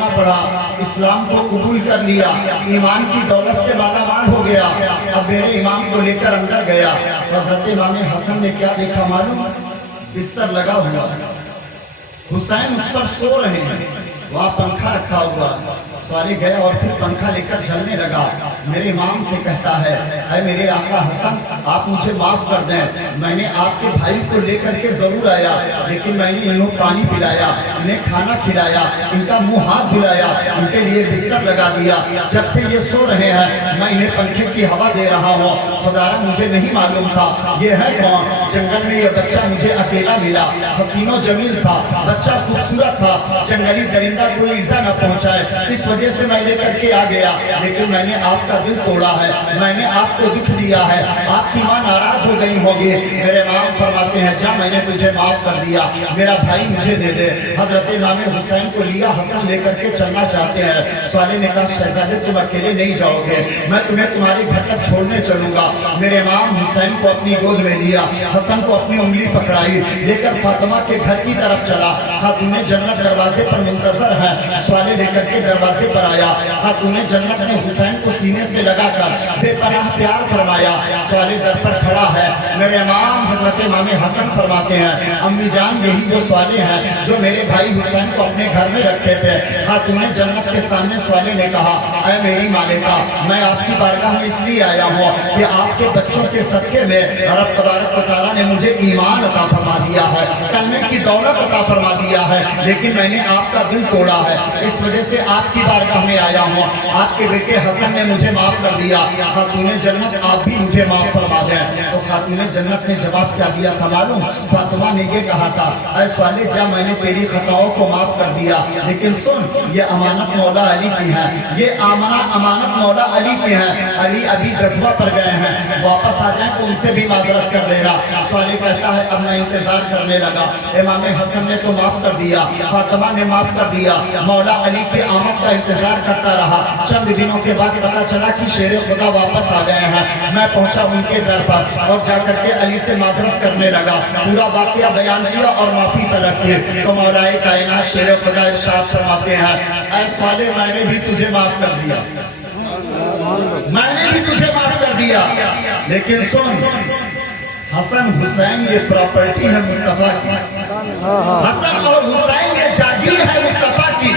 کلمہ پڑھا، اسلام کو قبول کر لیا، ایمان کی دولت سے مالا ہو گیا۔ اب میرے امام کو لے کر اندر گیا، حضرت امام حسن نے کیا دیکھا معلوم؟ بستر لگا ہوا، حسین اس پر سو رہے ہیں، وہاں پنکھا رکھا ہوا۔ سواری گئے اور پھر پنکھا لے کر جھلنے لگا۔ میرے امام سے کہتا ہے، اے میرے آقا حسن، آپ مجھے معاف کر دیں، میں نے آپ کے بھائی کو لے کر کے ضرور آیا، لیکن میں نے انہوں پانی پلایا، انہیں کھانا کھلایا، ان کا منہ ہاتھ دھلایا، ان کے لیے بستر لگا دیا۔ جب سے یہ سو رہے ہیں میں انہیں پنکھے کی ہوا دے رہا ہوں۔ خدا را مجھے نہیں معلوم تھا یہ ہے کون۔ جنگل میں یہ بچہ مجھے اکیلا ملا، حسین و جمیل تھا، بچہ خوبصورت تھا، جنگلی درندہ کوئی ایزا نہ پہنچائے، اس وجہ سے میں لے کر کے آ گیا، لیکن میں نے آپ کا دل توڑا ہے، میں نے آپ کو دکھ دیا ہے، آپ کی ماں ناراض ہو گئی ہوگی۔ میرے امام فرماتے ہیں، جا میں نے تجھے معاف کر دیا، میرا بھائی مجھے دے دے۔ حضرت امام حسین کو لیا، حسن لے کر کے چلنا چاہتے ہیں۔ سوالے نے کہا، شہزادے تم اکیلے نہیں جاؤ گے، میں تمہیں تمہاری گھر تک چھوڑنے چلوں گا۔ میرے امام حسین کو اپنی گود میں لیا، حسن کو اپنی انگلی پکڑائی، لے کر فاطمہ کے گھر کی طرف چلا۔ خاتون جنت دروازے پر منتظر ہے، سوالے لے کر کے دروازے پر آیا۔ خاتون جنت نے حسین کو سینے سے لگا کر بے پناہ پیار فرمایا۔ سوالے در پر کھڑا ہے۔ میرے امام حضرت امام حسن فرماتے ہیں، امی جان یہی وہ سوالے ہیں جو میرے بھائی حسین کو اپنے گھر میں رکھتے تھے۔ خاتون جنت کے سامنے سوالے نے کہا، اے میری مالکہ، میں آپ کی بارگاہ میں اس لیے آیا ہوں کہ آپ کے بچوں کے صدقے میں رب تبارک و تعالیٰ نے مجھے ایمان عطا فرما دیا ہے، کلمے کی دولت عطا فرما دیا ہے، لیکن میں نے آپ کا دل توڑا ہے، اس وجہ سے آپ کی بارگاہ میں آیا ہوں۔ آپ کے بیٹے حسن نے مجھے معاف کر دیا، خاتون جنت آپ بھی مجھے معاف فرما دیں۔ تو خاتون جنت نے جواب کیا دیا تھا معلوم؟ فاطمہ نے یہ کہا تھا، اے سوالے جا میں نے تیری خطاؤں کو معاف کر دیا، لیکن سن یہ امانت مولا علی کی ہے، یہ امانت مولا علی کی ہے، علی ابھی غزوہ پر گئے ہیں، واپس آ جائیں تو ان سے بھی معذرت کر لینا۔ سوالے کہتا ہے اب میں انتظار کرنے لگا، امام حسن نے تو معاف کر دیا، فاطمہ نے معاف کر دیا، مولا علی کے آمد کا انتظار کرتا رہا۔ چند دنوں کے بعد پتا چلا کہ شیر خدا واپس آ گئے ہیں۔ میں پہنچا ان کے در پر اور جا کر کے علی سے معذرت کرنے لگا، پورا واقعہ بیان کیا اور معافی طلب کی۔ تو مولا کائنات شیر خدا ارشاد فرماتے ہیں، اے سوالے میں نے بھی تجھے معاف کر دیا، میں نے بھی تجھے معاف کر دیا، لیکن سن حسن حسین یہ پراپرٹی ہے مصطفیٰ کی، حسن اور حسین یہ جاگیر ہے مصطفیٰ کی،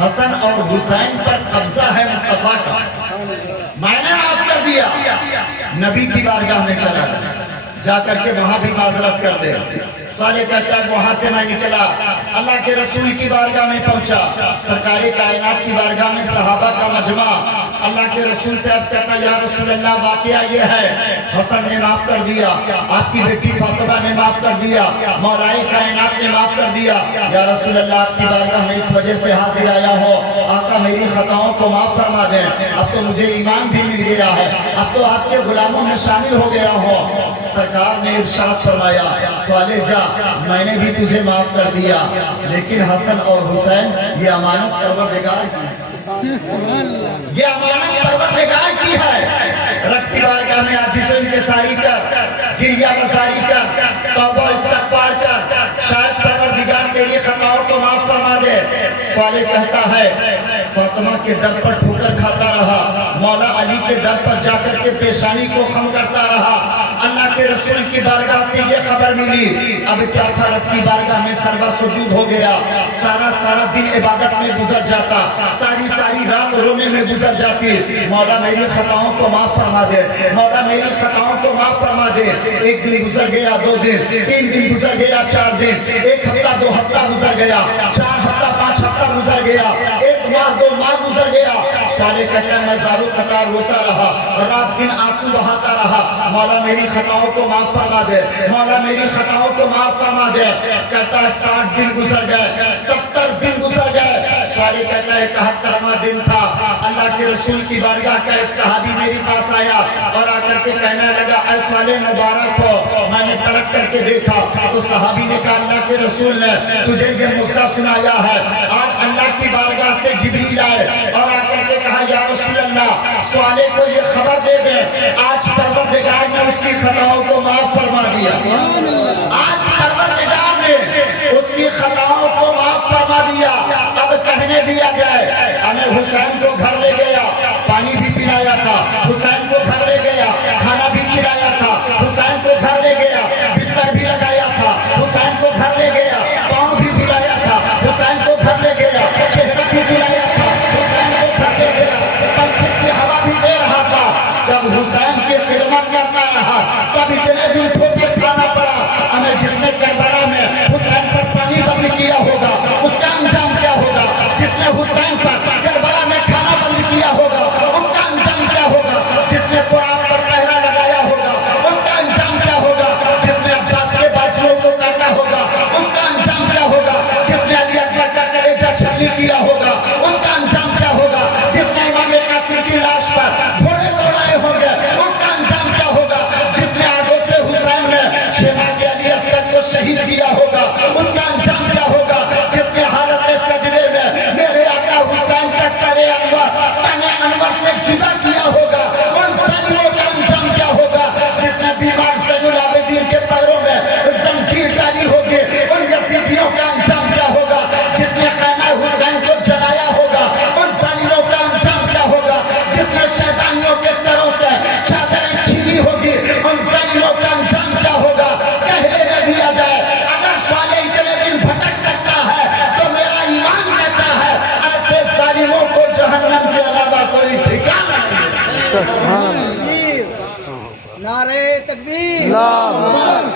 حسن اور حسین پر قبضہ ہے مصطفیٰ کا، میں نے معاف کر دیا۔ نبی کی بارگاہ میں چلا جا کر کے وہاں بھی معذرت کر دے۔ سوالے کہتا ہے وہاں سے میں نکلا، اللہ کے رسول کی بارگاہ میں پہنچا، سرکار کائنات کی بارگاہ میں صحابہ کا مجمع، اللہ کے رسول سے عرض کرتا یا رسول اللہ واقعہ یہ ہے، حسن نے معاف کر دیا، آپ کی بیٹی فاطمہ نے معاف کر دیا، مولا کائنات نے معاف کر دیا، یا رسول اللہ آپ کی بارگاہ میں اس وجہ سے حاضر آیا ہو، آقا میری خطاؤں کو معاف فرما دیں، اب تو مجھے ایمان بھی مل گیا ہے، اب تو آپ کے غلاموں میں شامل ہو گیا ہوں۔ سرکار نے ارشاد فرمایا، سوالے جا میں نے بھی تجھے معاف کر دیا، لیکن حسن اور حسین یہ امانت پروردگار کی ہے، یہ امانت پروردگار کی ہے۔ رب کی بارگاہ میں عاجز و انکساری کر، گریہ بزاری کر، توبہ استغفار کر، شاید پروردگار تیری خطاؤں کو معاف فرما دے۔ سوالے کہتا ہے فاطمہ کے در پر ٹھوکر کھاتا رہا، مولا علی کے در پر جا کر کے پیشانی کو خم کرتا رہا، اللہ کے رسول کی بارگاہ سے یہ خبر ملی، اب کیا تھا رب کی بارگاہ میں سروا سجود ہو گیا، سارا دن عبادت میں گزر جاتا، ساری رات رونے میں گزر جاتی، مولا میری خطاؤں کو معاف فرما دے، مولا میری خطاؤں کو معاف فرما دے۔ ایک دن گزر گیا، 2 دن، 3 دن گزر گیا، 4 دن، 1 ہفتہ 2 ہفتہ گزر گیا، 4 ہفتہ 5 ہفتہ گزر گیا، 1 ماہ 2 ماہ گزر گیا۔ سوالے کہتے ہیں میں زارو قطار روتا رہا، رات دن آنسو بہاتا رہا، مولا میری خطاؤں کو معاف فرما دے، مولا میری خطاؤں کو معاف فرما دے۔ کہتا ہے 60 دن گزر گئے، 70 دن گزر گئے، سوالے کہتا ہے 71واں دن تھا، اللہ کے رسول کی بارگاہ کا ایک صحابی میری پاس آیا اور آ کر کے کہنے لگا اے سوالے مبارک ہو، میں نے پلٹ کر کے دیکھا تو صحابی نے کہا اللہ کے رسول نے تجھے یہ مژدہ سنایا ہے، آج اللہ کی بارگاہ سے جبریل آئے اور آ کر کے کہا یا رسول اللہ سوالے کو یہ خبر دے دیں آج پروردگار نے اس کی خطاؤں کو معاف فرما دیا، آج پروردگار نے اس کی خطاؤں کو معاف فرما دیا. اب کہنے دیا جائے ہمیں حسین کو گھر لے گیا, پانی بھی پلایا تھا, حسین کو گھر لے گیا, کھانا بھی کھلایا تھا, حسین کو گھر لے گیا, بستر بھی لگایا تھا, حسین کو گھر لے گیا, پاؤں بھی دھلایا تھا, حسین کو گھر لے گیا, چہرہ بھی دھلایا تھا, حسین کو گھر لے گیا, پنکھے کی ہوا بھی دے رہا تھا. جب حسین کی خدمت کرتا رہا تب اتنے دن ٹھوکر کھانا پڑا. ہمیں جس نے کربلا میں حسین پر پانی بند کیا ہوگا اس کا انجام کیا ہوگا؟ جس نے حسین پر کربلا میں کھانا بند کیا ہوگا اس کا انجام کیا ہوگا؟ جس نے قرآن پر پہرا لگایا ہوگا اس کا انجام کیا ہوگا؟ جس نے عباس کے بازوؤں کو کاٹا ہوگا اس کا انجام کیا ہوگا؟ جس نے علی اکبر کا کلیجہ چھلنی کیا ہوگا اس کا انجام کیا ہوگا؟ جس نے امام قاسم کی لاش پر گھوڑے دوڑائے ہوں گے اس کا انجام کیا ہوگا؟ جس نے آگوں سے حسین میں شیما کے علی اسد کو شہید کیا ہوگا اس کا انجام کیا ہوگا؟ جس نے حالت سجدے میں میرے آقا حسین کا سر انور تن انور سے جدا کیا ہوگا ان ظالموں کا انجام کیا ہوگا؟ جس نے بیمار زین العابدین کے پیروں میں زنجیر ڈالی ہوگی ان یزیدیوں کا انجام کیا ہوگا؟ جس نے خیمہ حسین کو جلایا ہوگا ان ظالموں کا انجام کیا ہوگا؟ جس نے شیطانیوں کے سروں سے چادریں چھینی ہوگی ان ظالموں کا انجام کیا ہوگا؟ کہنے نہ دیا جائے. اگر صالح اتنے دن بھٹک سکتا ہے تو میرا ایمان کہتا ہے ایسے ظالموں کو جہنم کے علاوہ کوئی ٹھکانہ نہیں. نعرہ تکبیر.